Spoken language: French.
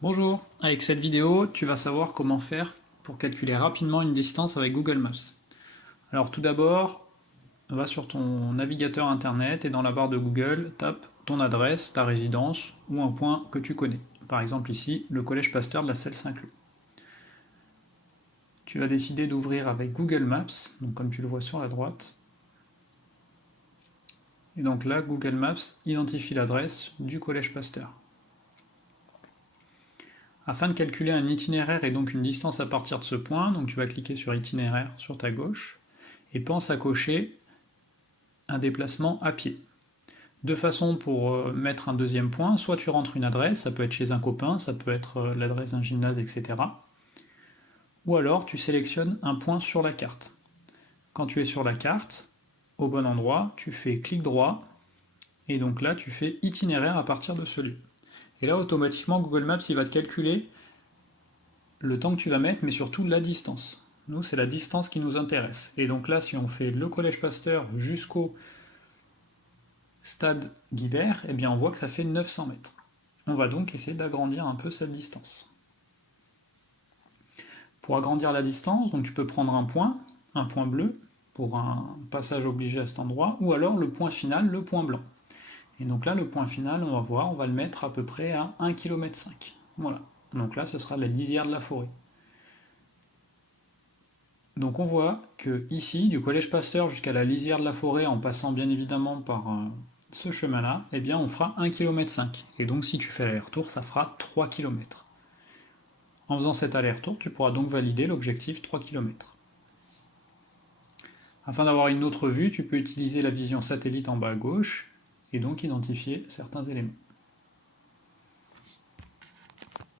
Bonjour, avec cette vidéo, tu vas savoir comment faire pour calculer rapidement une distance avec Google Maps. Alors tout d'abord, va sur ton navigateur internet et dans la barre de Google, tape ton adresse, ta résidence ou un point que tu connais. Par exemple ici, le collège Pasteur de la Selle Saint-Cloud. Tu vas décider d'ouvrir avec Google Maps, donc comme tu le vois sur la droite. Et donc là, Google Maps identifie l'adresse du collège Pasteur. Afin de calculer un itinéraire et donc une distance à partir de ce point, donc tu vas cliquer sur itinéraire sur ta gauche et pense à cocher un déplacement à pied. Deux façons pour mettre un deuxième point, soit tu rentres une adresse, ça peut être chez un copain, ça peut être l'adresse d'un gymnase, etc. Ou alors tu sélectionnes un point sur la carte. Quand tu es sur la carte, au bon endroit, tu fais clic droit, et donc là tu fais itinéraire à partir de ce lieu. Et là automatiquement Google Maps il va te calculer le temps que tu vas mettre, mais surtout la distance. Nous c'est la distance qui nous intéresse. Et donc là si on fait le collège Pasteur jusqu'au stade Guibert, eh bien on voit que ça fait 900 mètres. On va donc essayer d'agrandir un peu cette distance. Pour agrandir la distance, donc tu peux prendre un point bleu, pour un passage obligé à cet endroit, ou alors le point final, le point blanc. Et donc là, le point final, on va voir, on va le mettre à peu près à 1,5 km. Voilà. Donc là, ce sera la lisière de la forêt. Donc on voit que ici, du collège Pasteur jusqu'à la lisière de la forêt, en passant bien évidemment par ce chemin-là, eh bien on fera 1,5 km. Et donc si tu fais l'aller-retour, ça fera 3 km. En faisant cet aller-retour, tu pourras donc valider l'objectif 3 km. Afin d'avoir une autre vue, tu peux utiliser la vision satellite en bas à gauche et donc identifier certains éléments.